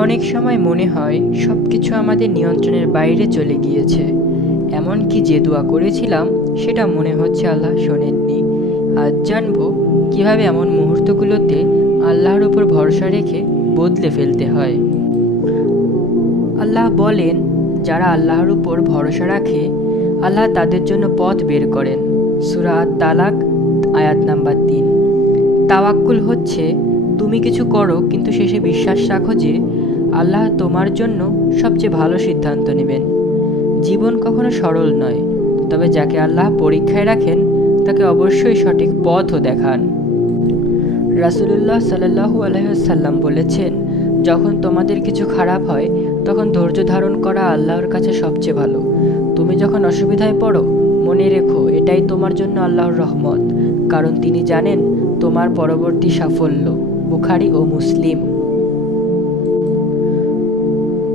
অনেক সময় মনে হয় সব কিছু আমাদের নিয়ন্ত্রণের বাইরে চলে গিয়েছে। এমনকি যে দোয়া করেছিলাম সেটা মনে হচ্ছে আল্লাহ শোনেননি। আজ জানবো কিভাবে এমন মুহূর্তগুলোতে আল্লাহর উপর ভরসা রেখে বদলে ফেলতে হয়। আল্লাহ বলেন, যারা আল্লাহর উপর ভরসা রাখে আল্লাহ তাদের জন্য পথ বের করেন। সূরা আত-তালাক আয়াত নাম্বার 3। তাওয়াক্কুল হচ্ছে তুমি কিছু করো কিন্তু শেষে বিশ্বাস রাখো যে আল্লাহ তোমার জন্য সবচেয়ে ভালো সিদ্ধান্ত নেবেন। জীবন কখনো সরল নয়, তবে যাকে আল্লাহ পরীক্ষায় রাখেন তাকে অবশ্যই সঠিক পথও দেখান। রাসূলুল্লাহ সাল্লাল্লাহু আলাইহি ওয়াসাল্লাম বলেছেন, যখন তোমাদের কিছু খারাপ হয় তখন ধৈর্য ধারণ করা আল্লাহর কাছে সবচেয়ে ভালো। তুমি যখন অসুবিধায় পড়ো মনে রেখো এটাই তোমার জন্য আল্লাহর রহমত, কারণ তিনি জানেন তোমার পরবর্তী সাফল্য। বুখারী ও মুসলিম।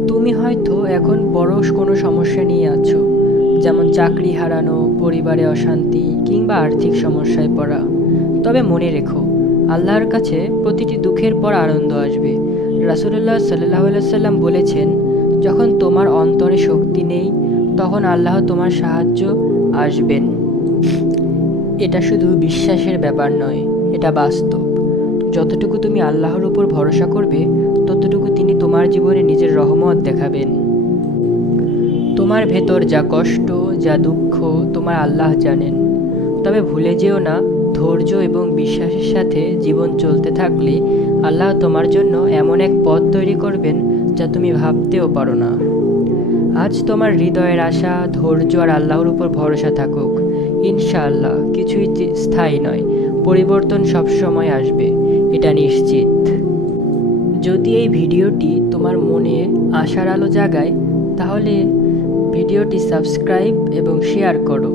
তুমি হয়তো এখন বড় কোনো সমস্যা নিয়ে আছো, যেমন চাকরি হারানো, পরিবারে অশান্তি কিংবা আর্থিক সমস্যায় পড়া। তবে মনে রেখো আল্লাহর কাছে প্রতিটি দুঃখের পর আনন্দ আসবে। রাসূলুল্লাহ সাল্লাল্লাহু আলাইহি ওয়াসাল্লাম বলেছেন, যখন তোমার অন্তরে শক্তি নেই তখন আল্লাহ তোমার সাহায্য আসবেন। এটা শুধু বিশ্বাসের ব্যাপার নয়, এটা বাস্তব। যতটুকু তুমি আল্লাহর উপর ভরসা করবে ততটুকু তিনি তোমার জীবনে নিজের রহমত দেখাবেন। তোমার ভেতর যা কষ্ট, যা দুঃখ তোমার আল্লাহ জানেন। তবে ভুলে যেও না, ধৈর্য এবং বিশ্বাসের সাথে জীবন চলতে থাকলে আল্লাহ তোমার জন্য এমন এক পথ তৈরি করবেন যা তুমি ভাবতেও পারো না। আজ তোমার হৃদয়ের আশা, ধৈর্য আর আল্লাহর উপর ভরসা থাকুক। ইনশাআল্লাহ কিছুই স্থায়ী নয়, পরিবর্তন সবসময় আসবে, এটা নিশ্চিত। যদি এই ভিডিওটি তোমার মনে আশার আলো জাগায় তাহলে ভিডিওটি সাবস্ক্রাইব এবং শেয়ার করো।